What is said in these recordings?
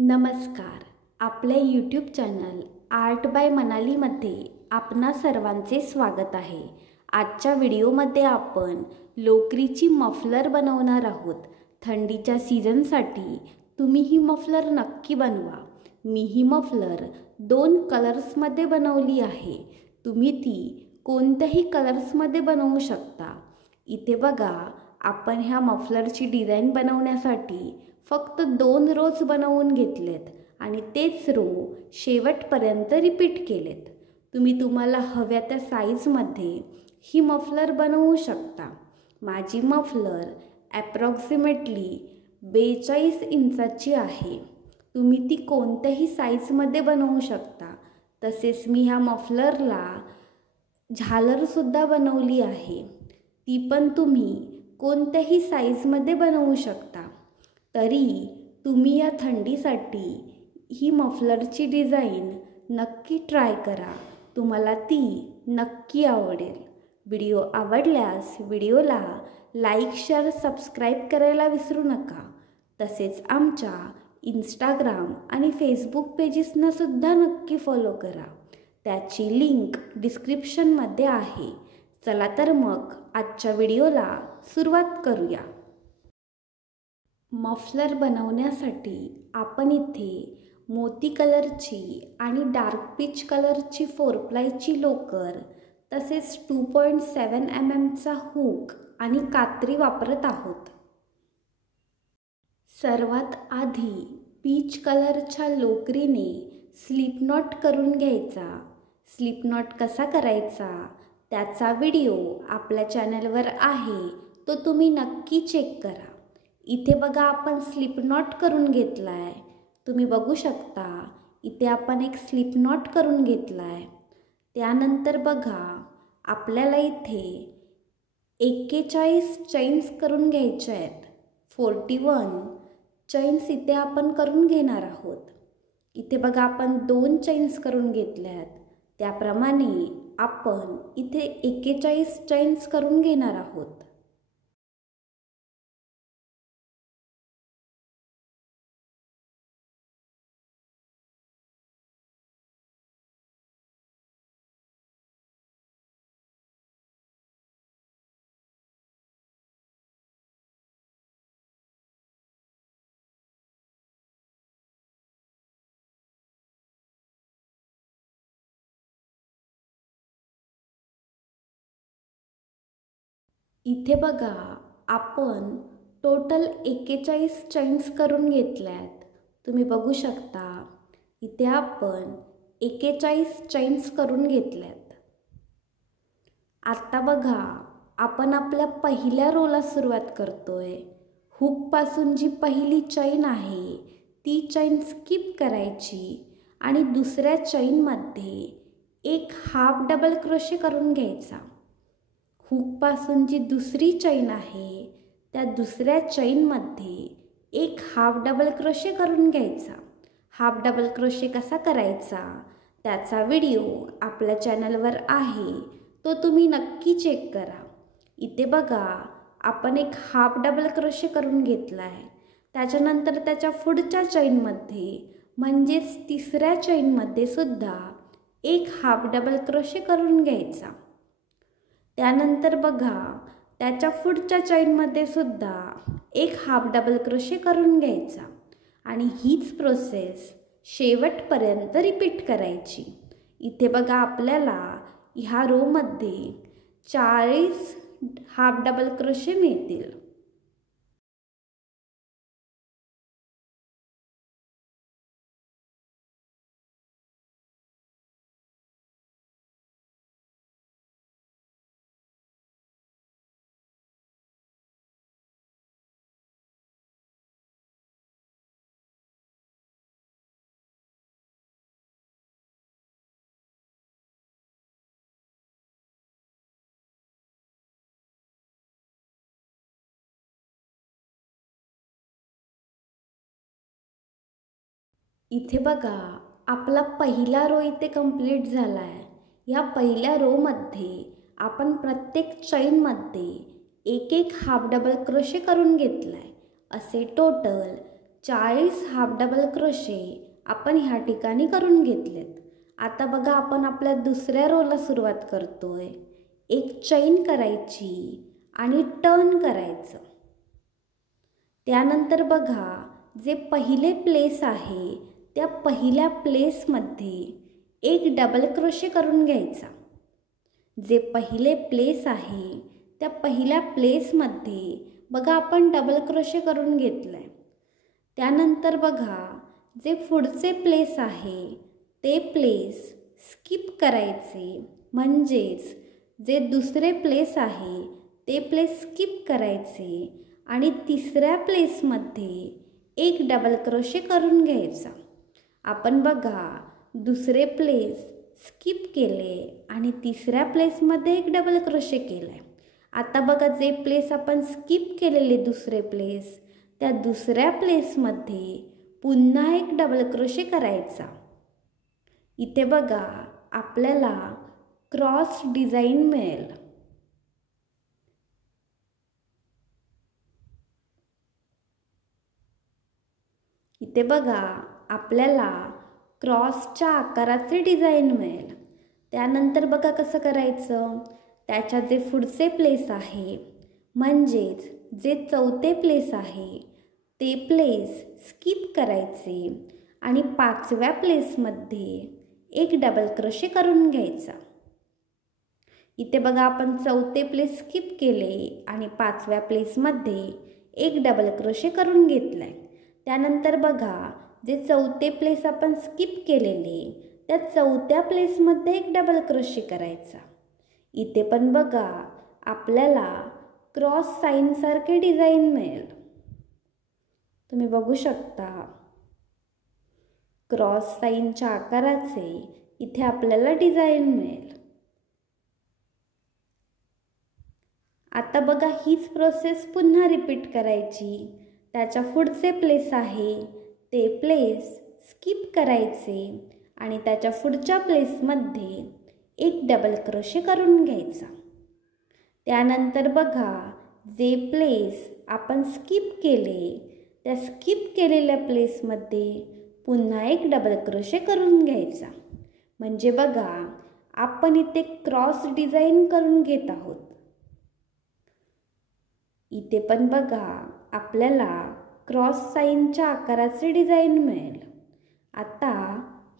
नमस्कार. आपल्या YouTube channel art bye मनालीमध्ये आपणा सर्वांचे स्वागत आहे. आजच्या व्हिडिओमध्ये आपण लोकरीची मफलर बनवणार आहोत. थंडीच्या सीझनसाठी तुम्ही ही मफलर नक्की बनवा. मी ही मफलर 2 कलर्समध्ये बनवली आहे. तुम्ही ती कोणत्याही कलर्समध्ये बनवू शकता. इथे बघा, आपण ह्या मफलरची डिझाईन बनवण्यासाठी फक्त 2 रोज बनवून घेतलेत आणि तेच रो शेवटपर्यंत रिपीट केलेत. तुम्ही तुम्हाला हव्या त्या साईजमध्ये ही मफलर बनवू शकता. माझी मफलर ॲप्रॉक्सिमेटली 42 इंचाची आहे. तुम्ही ती कोणत्याही साईजमध्ये बनवू शकता. तसेच मी ह्या मफलरला झालरसुद्धा बनवली आहे. ती पण तुम्ही कोणत्याही साईजमध्ये बनवू शकता. तरी तुम्ही या थंडीसाठी ही मफलरची डिझाईन नक्की ट्राय करा. तुम्हाला ती नक्की आवडेल. व्हिडिओ आवडल्यास व्हिडिओला लाईक, शेअर, सबस्क्राईब करायला विसरू नका. तसेच आमच्या इंस्टाग्राम आणि फेसबुक पेजेसनासुद्धा नक्की फॉलो करा. त्याची लिंक डिस्क्रिप्शनमध्ये आहे. चला तर मग आजच्या व्हिडिओला सुरुवात करूया. मफलर बनवण्यासाठी आपण इथे मोती कलरची आणि डार्क पीच कलरची 4प्लायची लोकर तसेच 2.7 mm हुक आणि कात्री वापरत आहोत. सर्वात आधी पीच कलरच्या लोकरीने स्लिप नॉट करून घ्यायचा. स्लिप नॉट कसा करायचा त्याचा व्हिडिओ आपल्या चॅनलवर आहे, तो तुम्ही नक्की चेक करा. इथे बघा, आपण स्लिप नॉट करून घेतला आहे. तुम्ही बघू शकता, इथे आपण एक स्लिप नॉट करून घेतला आहे. त्यानंतर बघा, आपल्याला इथे 41 चैन्स करून घ्यायच्या आहेत. 41 चैन्स इथे आपण करून घेणार आहोत. इथे बघा, आपण 2 चैन्स करून घेतल्या आहेत. त्याप्रमाणे आपण इथे 41 चैन्स करून घेणार आहोत. इथे बघा, आपण टोटल 41 चैन्स करून घेतल्यात. तुम्ही बघू शकता, इथे आपण 41 चैन्स करून घेतल्यात. आता बघा, आपण आपल्या पहिल्या रोला सुरुवात करतोय. हुकपासून जी पहिली चैन आहे ती चैन स्किप करायची आणि दुसऱ्या चैनमध्ये एक हाफ डबल क्रोशे करून घ्यायचा. हुकपासून जी दुसरी चैन आहे त्या दुसऱ्या चैनमध्ये एक हाफ डबल क्रोशे करून घ्यायचा. हाफ डबल क्रोशे कसा करायचा त्याचा व्हिडिओ आपल्या चॅनलवर आहे, तो तुम्ही नक्की चेक करा. इथे बघा, आपण एक हाफ डबल क्रोशे करून घेतला आहे. त्याच्यानंतर त्याच्या पुढच्या चैनमध्ये म्हणजेच तिसऱ्या चैनमध्ये सुद्धा एक हाफ डबल क्रोशे करून घ्यायचा. त्यानंतर बघा, त्याच्या पुढच्या चैनमध्ये सुद्धा एक हाफ डबल क्रोशे करून घ्यायचा आणि हीच प्रोसेस शेवटपर्यंत रिपीट करायची. इथे बघा, आपल्याला ह्या रोमध्ये 40 हाफ डबल क्रोशे मिळतील. इथे बघा, आपला पहिला रो इथे कंप्लीट झाला आहे. या पहिल्या रोमध्ये आपण प्रत्येक चैनमध्ये एक एक हाफ डबल क्रोशे करून घेतला आहे. असे टोटल 40 हाफ डबल क्रोशे आपण ह्या ठिकाणी करून घेतलेत. आता बघा आपण आपल्या दुसऱ्या रोला सुरुवात करतोय. एक चैन करायची आणि टर्न करायचं. त्यानंतर बघा जे पहिले प्लेस आहे त्या पहिल्या प्लेसमध्ये एक डबल क्रोशे करून घ्यायचा. जे पहिले प्लेस आहे त्या पहिल्या प्लेसमध्ये बघा आपण डबल क्रोशे करून घेतलाय. त्यानंतर बघा जे पुढचे प्लेस आहे ते प्लेस स्किप करायचे, म्हणजेच जे दुसरे प्लेस आहे ते प्लेस स्किप करायचे आणि तिसऱ्या प्लेसमध्ये एक डबल क्रोशे करून घ्यायचा. आपण बघा दुसरे प्लेस स्किप केले आणि तिसऱ्या प्लेसमध्ये एक डबल क्रोशे केलाय. आता बघा जे प्लेस आपण स्किप केलेले दुसरे प्लेस त्या दुसऱ्या प्लेसमध्ये पुन्हा एक डबल क्रोशे करायचा. इथे बघा आपल्याला क्रॉस डिझाईन मिळेल. इथे बघा आपल्याला क्रॉसच्या आकाराचे डिझाईन मिळेल. त्यानंतर बघा कसं करायचं, त्याच्या जे पुढचे प्लेस आहे म्हणजेच जे चौथे प्लेस आहे ते प्लेस स्किप करायचे आणि पाचव्या प्लेसमध्ये एक डबल क्रोशे करून घ्यायचा. इथे बघा आपण चौथे प्लेस स्किप केले आणि पाचव्या प्लेसमध्ये एक डबल क्रोशे करून घेतलाय. त्यानंतर बघा जे चौथे प्लेस आपण स्किप केलेले त्या चौथ्या प्लेसमध्ये एक डबल क्रोशे करायचा. इथे पण बघा आपल्याला क्रॉस साईनसारखे डिझाईन मिळेल. तुम्ही बघू शकता क्रॉस साईनच्या आकाराचे इथे आपल्याला डिझाईन मिळेल. आता बघा हीच प्रोसेस पुन्हा रिपीट करायची. त्याच्या पुढचे प्लेस आहे ते प्लेस स्किप करायचे आणि त्याच्या पुढच्या प्लेसमध्ये एक डबल क्रोशे करून घ्यायचा. त्यानंतर बघा जे प्लेस आपण स्किप केले त्या स्किप केलेल्या प्लेसमध्ये पुन्हा एक डबल क्रोशे करून घ्यायचा. म्हणजे बघा आपण इथे क्रॉस डिझाईन करून घेत आहोत. इथे पण बघा आपल्याला क्रॉस साईनच्या आकाराचे डिझाईन मिळेल. आता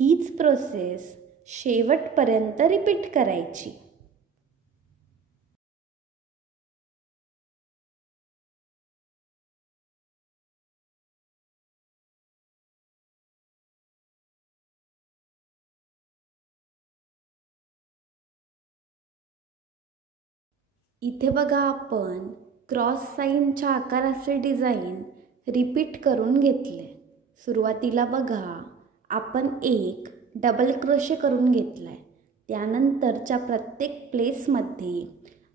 हीच प्रोसेस शेवटपर्यंत रिपीट करायची. इथे बघा आपण क्रॉस साईनच्या आकाराचे डिझाईन रिपीट करून घेतले. सुरुवातीला बघा आपण एक डबल क्रोशे करून घेतलाय. त्यानंतरच्या प्रत्येक प्लेसमध्ये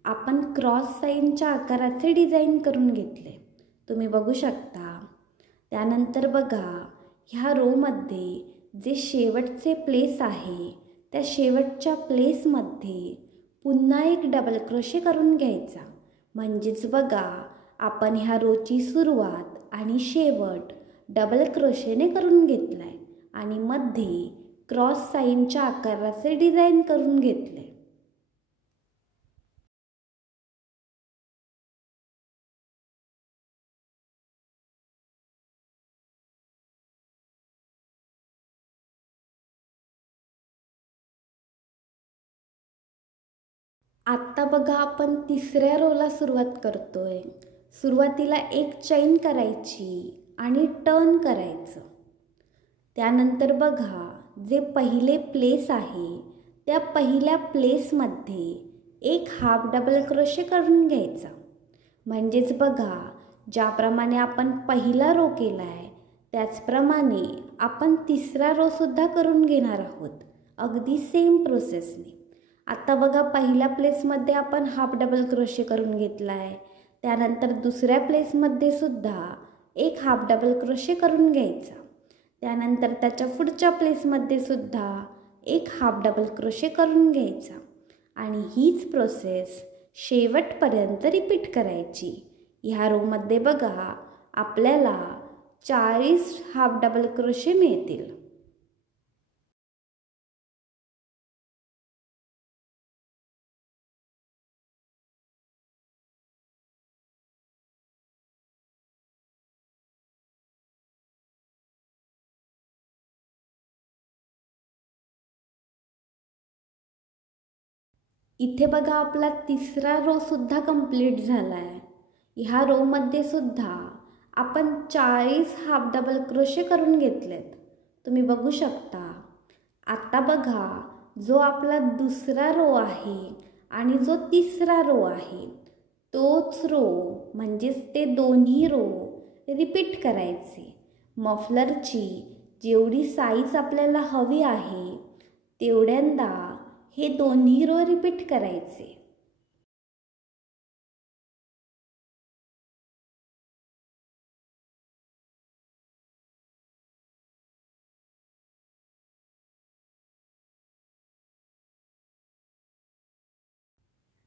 आपण क्रॉस साईनच्या आकाराचे डिझाईन करून घेतले. तुम्ही बघू शकता. त्यानंतर बघा ह्या रोमध्ये जे शेवटचे प्लेस आहे त्या शेवटच्या प्लेसमध्ये पुन्हा एक डबल क्रोशे करून घ्यायचा. म्हणजेच बघा आपण ह्या रोची सुरुवात आणि शेवट डबल क्रोशेने करून घेतलाय आणि मध्ये क्रॉस साईनच्या आकाराचे डिझाईन करून घेतले. आत्ता बघा आपण तिसऱ्या रोला सुरुवात करतोय. सुरुवातीला एक चैन करायची आणि टर्न करायचं. त्यानंतर बघा जे पहिले प्लेस आहे त्या पहिल्या प्लेसमध्ये एक हाफ डबल क्रोशे करून घ्यायचा. म्हणजेच बघा ज्याप्रमाणे आपण पहिला रो केला आहे त्याचप्रमाणे आपण तिसरा रो सुद्धा करून घेणार आहोत, अगदी सेम प्रोसेसने. आता बघा पहिल्या प्लेसमध्ये आपण हाफ डबल क्रोशे करून घेतला आहे. त्यानंतर दुसऱ्या प्लेसमध्ये सुद्धा एक हाफ डबल क्रोशे करून घ्यायचा. त्यानंतर त्याच्या पुढच्या प्लेसमध्ये सुद्धा एक हाफ डबल क्रोशे करून घ्यायचा आणि हीच प्रोसेस शेवटपर्यंत रिपीट करायची. ह्या रोमध्ये बघा आपल्याला 40 हाफ डबल क्रोशे मिळतील. इथे बघा आपला तिसरा रो सुद्धा कंप्लीट झाला आहे. ह्या रोमध्ये सुद्धा आपण 40 हाफ डबल क्रोशे करून घेतलेत. तुम्ही बघू शकता. आता बघा जो आपला दुसरा रो आहे आणि जो तिसरा रो आहे तोच रो म्हणजेच ते दोन्ही रो रिपीट करायचे. मफलरची जेवढी साईज आपल्याला हवी आहे तेवढ्यांदा हे दोन्ही रो रिपीट करायचे.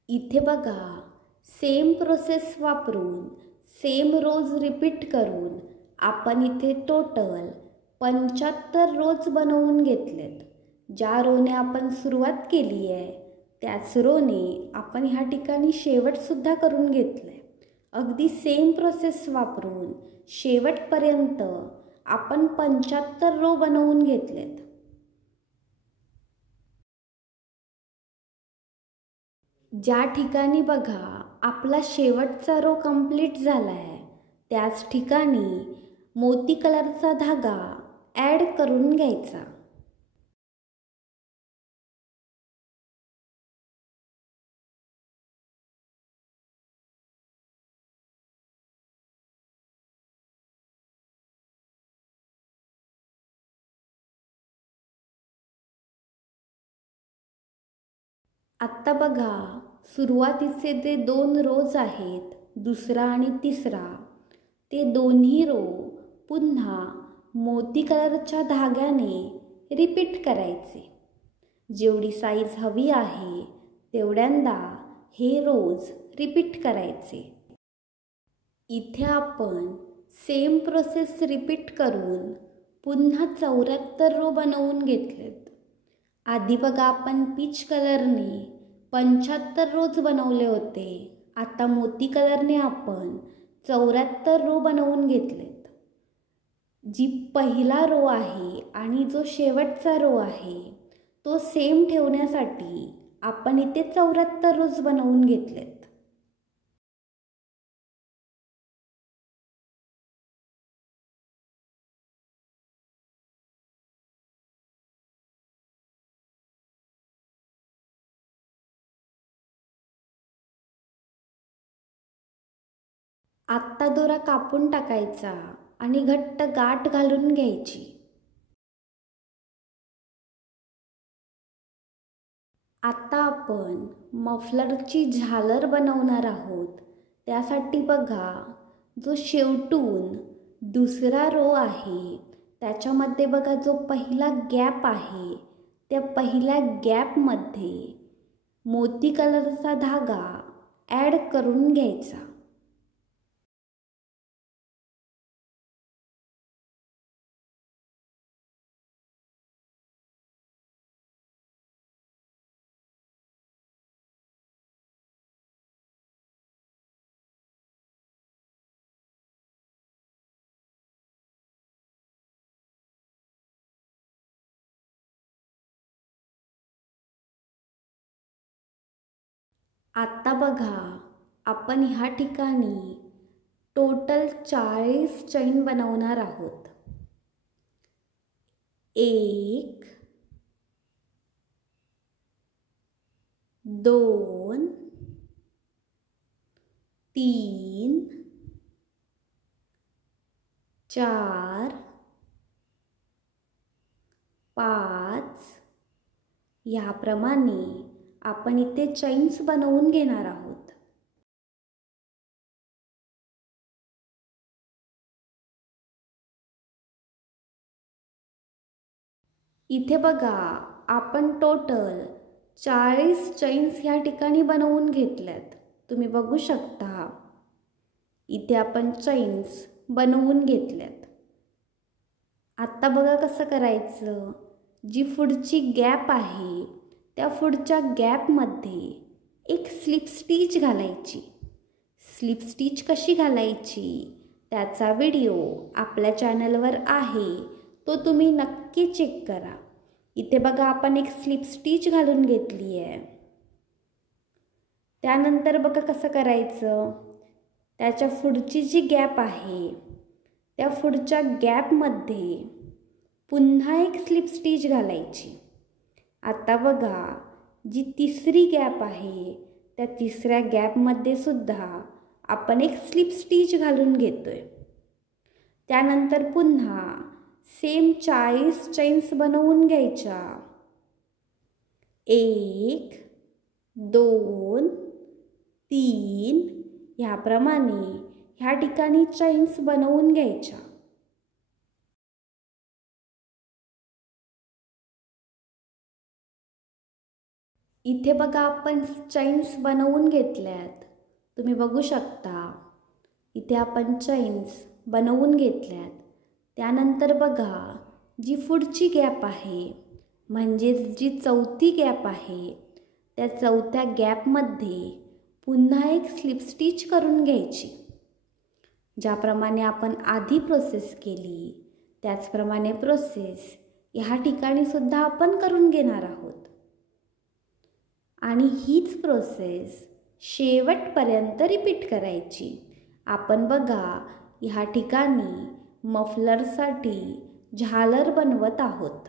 इथे बघा सेम प्रोसेस वापरून सेम रोज रिपीट करून आपण इथे टोटल 75 रोज बनवून घेतलेत. ज्या रोने आपण सुरुवात केली आहे त्याच रोने आपण ह्या ठिकाणी शेवटसुद्धा करून घेतलं आहे. अगदी सेम प्रोसेस वापरून शेवटपर्यंत आपण 75 रो बनवून घेतलेत. ज्या ठिकाणी बघा आपला शेवटचा रो कंप्लीट झाला आहे त्याच ठिकाणी मोती कलरचा धागा ॲड करून घ्यायचा. आत्ता बघा सुरुवातीचे जे 2 रोज आहेत दुसरा आणि तिसरा ते दोन्ही रो पुन्हा मोती कलरच्या धाग्याने रिपीट करायचे. जेवढी साईज हवी आहे तेवढ्यांदा हे रोज रिपीट करायचे. इथे आपण सेम प्रोसेस रिपीट करून पुन्हा 74 रो बनवून घेतलेत. आधी बघा आपण पीच कलरने 75 रोज बनवले होते. आता मोती कलरने आपण 74 रो बनवून घेतलेत. जी पहिला रो आहे आणि जो शेवटचा रो आहे तो सेम ठेवण्यासाठी आपण इथे 74 रोज बनवून घेतलेत. आत्ता दोरा कापून टाकायचा आणि घट्ट गाठ घालून घ्यायची. आता आपण मफलरची झालर बनवणार आहोत. त्यासाठी बघा जो शेवटून दुसरा रो आहे त्याच्यामध्ये बघा जो पहिला गॅप आहे त्या पहिल्या गॅपमध्ये मोती कलरचा धागा ॲड करून घ्यायचा. आता बघा आपण ह्या ठिकाणी टोटल 40 चैन बनवणार आहोत. 1 2 3 4 5 याप्रमाणे आपण इथे चैन्स बनवून घेणार आहोत. इथे बघा आपण टोटल 40 चैन्स ह्या ठिकाणी बनवून घेतल्यात. तुम्ही बघू शकता इथे आपण चैन्स बनवून घेतल्यात. आत्ता बघा कसं करायचं. जी पुढची गॅप आहे त्या पुढच्या गॅपमध्ये एक स्लिप स्टिच घालायची. स्लिप स्टिच कशी घालायची त्याचा व्हिडिओ आपल्या चॅनलवर आहे, तो तुम्ही नक्की चेक करा. इथे बघा आपण एक स्लिप स्टिच घालून घेतली आहे. त्यानंतर बघा कसं करायचं. त्याच्या पुढची जी गॅप आहे त्या पुढच्या गॅपमध्ये पुन्हा एक स्लिप स्टिच घालायची. आता बघा जी तिसरी गॅप आहे त्या तिसऱ्या गॅपमध्ये सुद्धा आपण एक स्लिप स्टिच घालून घेतोय. त्यानंतर पुन्हा सेम 40 चैन्स बनवून घ्यायच्या. 1 2 3 ह्याप्रमाणे ह्या ठिकाणी चैन्स बनवून घ्यायच्या. इथे बघा आपण चैन्स बनवून घेतल्यात. तुम्ही बघू शकता इथे आपण चैन्स बनवून घेतल्यात. त्यानंतर बघा जी पुढची गॅप आहे म्हणजेच जी चौथी गॅप आहे त्या चौथ्या गॅपमध्ये पुन्हा एक स्लिप स्टिच करून घ्यायची. ज्याप्रमाणे आपण आधी प्रोसेस केली त्याचप्रमाणे प्रोसेस ह्या ठिकाणी सुद्धा आपण करून घेणार आहोत. आणि हीच प्रोसेस शेवटपर्यंत रिपीट करायची. आपण बघा ह्या ठिकाणी मफलरसाठी झालर बनवत आहोत.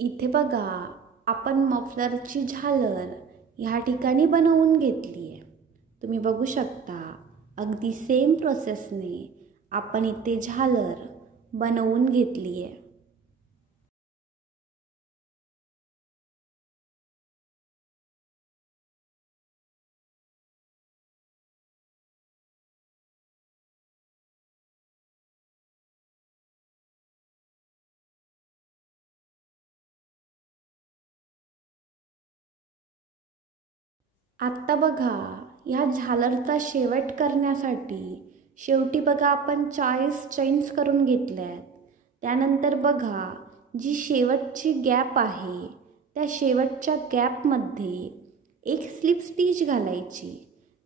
इथे बघा आपण मफलरची झालर ह्या ठिकाणी बनवून घेतली आहे. तुम्ही बघू शकता अगदी सेम प्रोसेसने आपण इथे झालर बनवून घेतली आहे. आत्ता बघा ह्या झालरचा शेवट करण्यासाठी शेवटी बघा आपण 40 चैन्स करून घेतल्यात. त्यानंतर बघा जी शेवटची गॅप आहे त्या शेवटच्या गॅपमध्ये एक स्लिप स्टिच घालायची.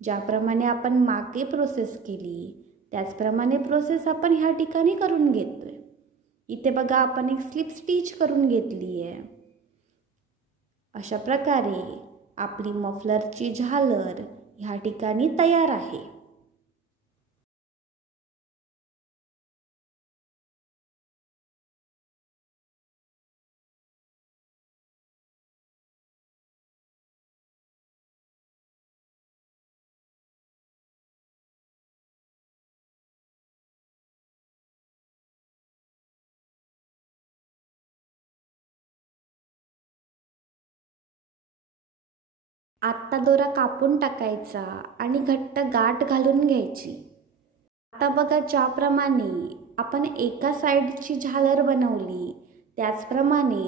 ज्याप्रमाणे आपण मागे प्रोसेस केली त्याचप्रमाणे प्रोसेस आपण ह्या ठिकाणी करून घेतोय. इथे बघा आपण एक स्लिप स्टिच करून घेतली आहे. अशा प्रकारे आपली मफलरची झालर ह्या ठिकाणी तयार आहे. आत्ता दोरा कापून टाकायचा आणि घट्ट गाठ घालून घ्यायची. आता बघा ज्याप्रमाणे आपण एका साईडची झालर बनवली त्याचप्रमाणे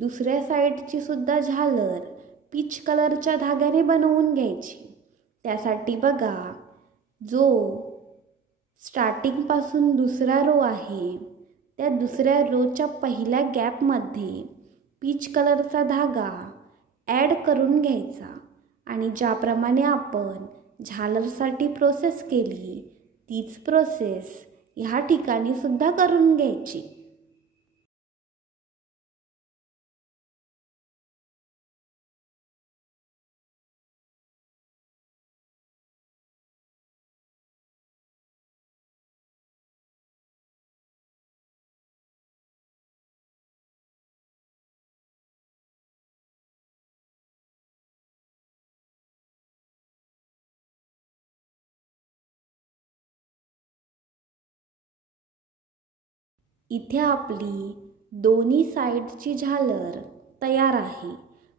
दुसऱ्या साईडची सुद्धा झालर पीच कलरच्या धाग्याने बनवून घ्यायची. त्यासाठी बघा जो स्टार्टिंगपासून दुसरा रो आहे त्या दुसऱ्या रोच्या पहिल्या गॅपमध्ये पीच कलरचा धागा ॲड करून घ्यायचा. आणि ज्याप्रमाणे आपण झालरसाठी प्रोसेस केली तीच प्रोसेस ह्या ठिकाणी सुद्धा करून घ्यायची. इथे आपली दोन्ही साईडची झालर तयार आहे.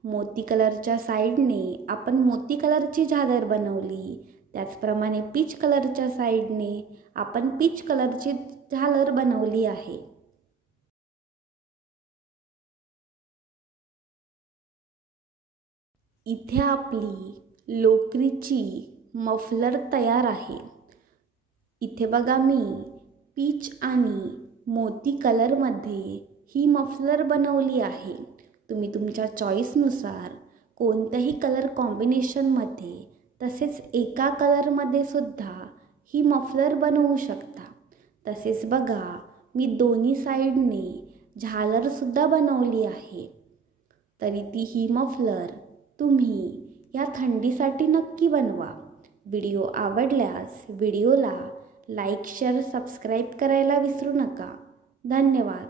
मोती कलरच्या साईडने आपण मोती कलरची झालर बनवली, त्याचप्रमाणे पीच कलरच्या साईडने आपण पीच कलरची झालर बनवली आहे. इथे आपली लोकरीची मफलर तयार आहे. इथे बघा मी पीच आणि मोती कलरमध्ये ही मफलर बनवली आहे. तुम्ही तुमच्या चॉईसनुसार कोणत्याही कलर कॉम्बिनेशनमध्ये तसेच एका कलरमध्ये सुद्धा ही मफलर बनवू शकता. तसेच बघा मी दोन्ही साईडने झालरसुद्धा बनवली आहे. तरी ती ही मफलर तुम्ही या थंडीसाठी नक्की बनवा. व्हिडिओ आवडल्यास व्हिडिओला लाईक, शेअर, सबस्क्राईब करायला विसरू नका. धन्यवाद.